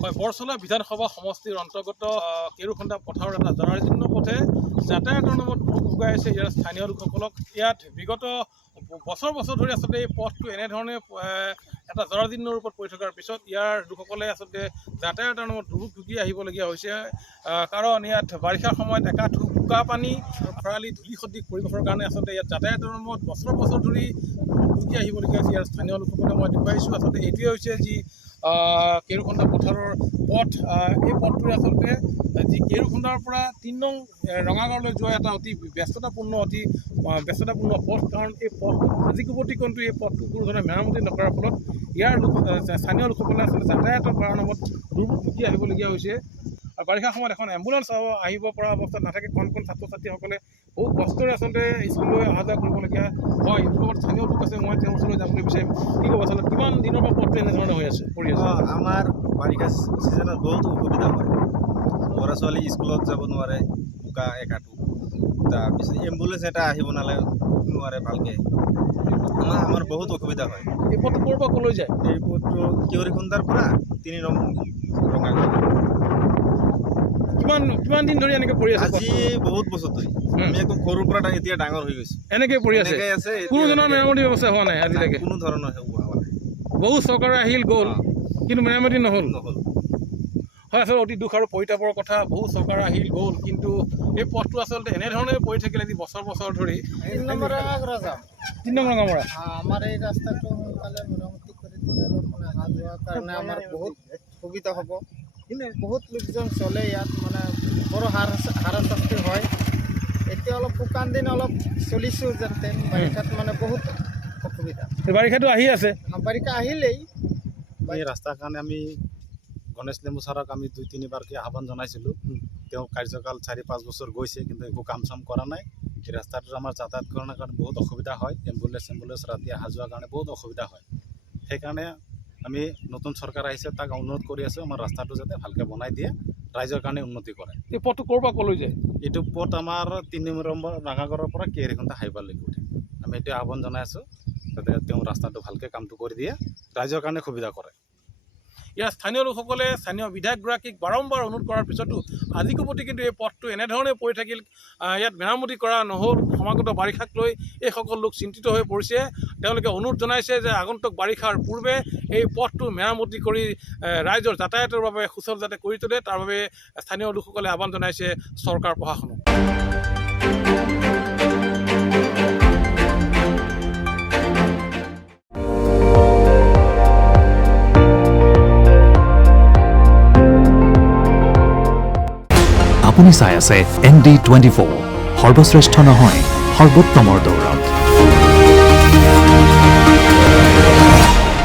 হয়, বৰচলা বিধানসভা সমষ্টিৰ অন্তৰ্গত কেৰুখন্দা পথাৰৰ এটা জৰাজীৰ্ণ পথে যাতায়াতৰ নামত দুখ ভোগাই আছে ইয়াৰ স্থানীয় লোকসকলক। ইয়াত বিগত বছৰ বছৰ ধৰি আচলতে এই পথটো এনেধৰণে এটা জৰাজীৰ্ণ ৰূপত পৰি থকাৰ পিছত ইয়াৰ লোকসকলে আচলতে যাতায়াতৰ নামত দুৰ্ভোগ ভুগি আহিবলগীয়া হৈছে। কাৰণ ইয়াত বাৰিষাৰ সময়ত একাঠু বোকা পানী খৰালি ধূলি সদৃশ পৰিৱেশৰ কাৰণে আচলতে ইয়াত যাতায়াতৰ নামত বছৰ বছৰ ধৰি ভুগি আহিবলগীয়া হৈছে। ইয়াৰ স্থানীয় লোকসকলে মই দেখুৱাইছোঁ আচলতে এইটোৱে হৈছে যি কেৰুখন্দা পথাৰৰ পথ। এই পথটোৱে আচলতে যি কেৰুখন্দাৰ পৰা ৩ নং ৰঙাগাঁৱলৈ যোৱা এটা অতি ব্যস্ততাপূৰ্ণ পথ। কাৰণ এই পথ আজি কোবৰ্তিকন্তু এই পথটো কোনো ধৰণে মেৰামতি নকৰাৰ ফলত ইয়াৰ স্থানীয় লোকসকলে আচলতে যাতায়াতৰ কৰাৰ নামত দুৰ্ভোগ ভুগি আহিবলগীয়া হৈছে। বাৰিষা সময়ত এখন এম্বুলেঞ্চ আহিব পৰা অৱস্থাত নাথাকে। কণ ছাত্ৰ ছাত্ৰীসকলে বহু কষ্টৰে আচলতে স্কুললৈ অহা যোৱা কৰিবলগীয়া হয়। মোৰ লগত স্থানীয় লোক আছে, মই তেওঁৰ ওচৰলৈ যাবলৈ বিচাৰিম। কি ক'ব আচলতে কিমান দিনৰ পৰা পথটো এনেধৰণে হৈ আছে পৰি আছে? আমাৰ বাৰিষা ছিজনত বহুত অসুবিধা হয়। ল'ৰা ছোৱালী স্কুলত যাব নোৱাৰে, বোকা একাঠু। তাৰপিছত এম্বুলেঞ্চ এটা আহিব নোৱাৰে ভালকৈ। আমাৰ বহুত অসুবিধা হয়। এই পথটো ক'ৰ পৰা ক'লৈ যায়? এই পথটো কেৰুখন্দাৰ পৰা ৩ নং ৰঙাগাঁও। কিমান দিন ধৰি এনেকৈ পৰি আছে? আজি বহুত বছৰ ধৰি। আমি একদম সৰুৰ পৰা এতিয়া ডাঙৰ হৈ গৈছোঁ। এনেকৈ পৰি আছে? কোনো ধৰণৰ মেৰামতি ব্যৱস্থা হোৱা নাই আজিলৈকে? কোনো ধৰণৰ হোৱা নাই। বহু চৰকাৰে আহিল গ'ল, কিন্তু মেৰামতি নহ'ল। হয়, আচলতে অতি দুখ আৰু পৰিতাপৰ কথা। বহু চৰকাৰ আহিল গ'ল, কিন্তু এই পথটো আচলতে এনেধৰণে পৰি থাকিলে যি বছৰ বছৰ ধৰি। ৩ নম্বৰ ৰঙামৰা আমাৰ এই ৰাস্তাটো সোনকালে মেৰামতি কৰি দিলে অলপ মানে অহা যোৱাৰ কাৰণে আমাৰ বহুত সুবিধা হ'ব। বহুত লোকজন চলে ইয়াত, মানে বৰ হাৰাশাস্তি হয়। এতিয়া অলপ শুকান দিন অলপ চলিছোঁ যেন বাৰিষাত মানে বহুত অসুবিধা। বাৰিষাটো আহি আছে, বাৰিষা আহিলেই এই ৰাস্তাৰ কাৰণে আমি গণেশ নেমু ছাৰক আমি ২-৩বাৰকৈ আহ্বান জনাইছিলোঁ। তেওঁ কাৰ্যকাল ৪-৫ বছৰ গৈছে, কিন্তু একো কাম চাম কৰা নাই। এই ৰাস্তাটোত আমাৰ যাতায়াত কৰাৰ কাৰণে বহুত অসুবিধা হয়। এম্বুলেঞ্চ ৰাতি অহা যোৱাৰ কাৰণে বহুত অসুবিধা হয়। সেইকাৰণে আমি নতুন চৰকাৰ আহিছে, তাক অনুৰোধ কৰি আছোঁ আমাৰ ৰাস্তাটো যাতে ভালকৈ বনাই দিয়ে, ৰাইজৰ কাৰণে উন্নতি কৰে। এই পথটো ক'ৰ পৰা ক'লৈ যায়? এইটো পথ আমাৰ ৩ নম্বৰ ৰঙাগাঁৱৰ পৰা কেৰুখন্দা হাইৱেলৈকে উঠে। আমি এইটো আহ্বান জনাই আছোঁ যাতে তেওঁ ৰাস্তাটো ভালকৈ কামটো কৰি দিয়ে, ৰাইজৰ কাৰণে সুবিধা কৰে। ইয়াৰ স্থানীয় লোকসকলে স্থানীয় বিধায়কগৰাকীক বাৰম্বাৰ অনুৰোধ কৰাৰ পিছতো আজি কোবৰ্তি কিন্তু এই পথটো এনেধৰণে পৰি থাকিল। ইয়াত মেৰামতি কৰা নহ'ল। সমাগত বাৰিষাক লৈ এইসকল লোক চিন্তিত হৈ পৰিছে। তেওঁলোকে অনুৰোধ জনাইছে যে আগন্তুক বাৰিষাৰ পূৰ্বে এই পথটো মেৰামতি কৰি ৰাইজৰ যাতায়াতৰ বাবে সুচল যাতে কৰি তোলে, তাৰ বাবে স্থানীয় লোকসকলে আহ্বান জনাইছে চৰকাৰ প্ৰশাসনক। আপুনি চাই আছে ND24, সৰ্বশ্ৰেষ্ঠ নহয় সৰ্বোত্তমৰ দৌৰ।